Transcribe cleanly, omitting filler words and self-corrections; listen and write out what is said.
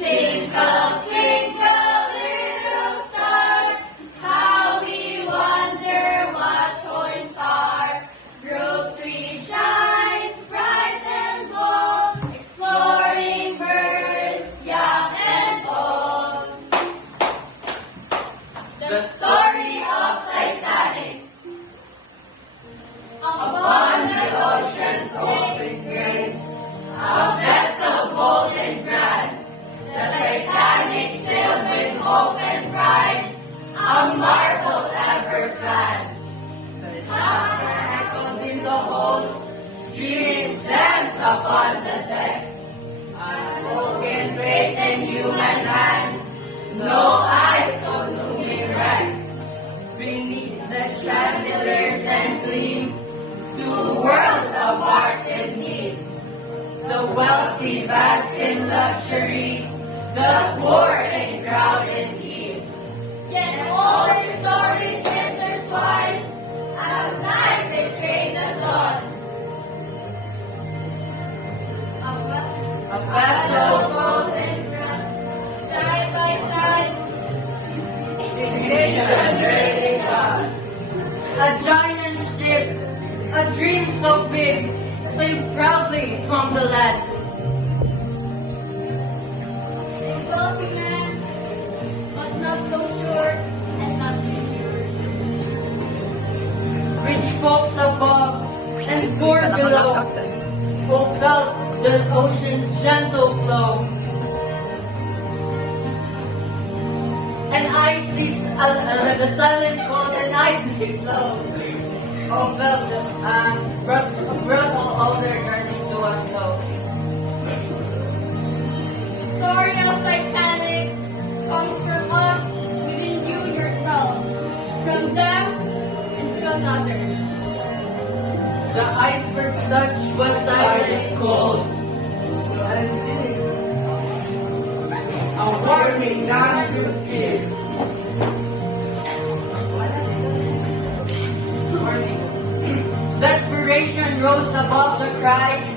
Twinkle, twinkle, little stars, how we wonder what points are. Brook tree shines bright and bold, exploring birds young and old. The story of Titanic. Upon the ocean's open grace, a vessel bold and grand, the Titanic sailed with hope and pride, a marvel ever glad. The thunder echoed in the hold, dreams dance upon the deck. Unspoken faith in human hands, no eyes so looming wreck. Beneath the chandeliers and gleam, two worlds apart in need. The wealthy bask in luxury, the poor in crowded heat. Yet all their stories intertwine, as night betrayed the dawn. A vessel bold and grand, side by side, ignition ready gone. A giant ship, a dream so big, sailed proudly from the land. A wealthy man, but not so sure and not secure. Rich folks above and poor below, who felt the ocean's gentle flow. And the silent cold and icy flow. Oh, felt brought all their journeys to a slow. Story of Titanic comes from us within you yourself, from them and from others. The iceberg's touch was silent cold. A warning none could feel. Desperation rose above the cries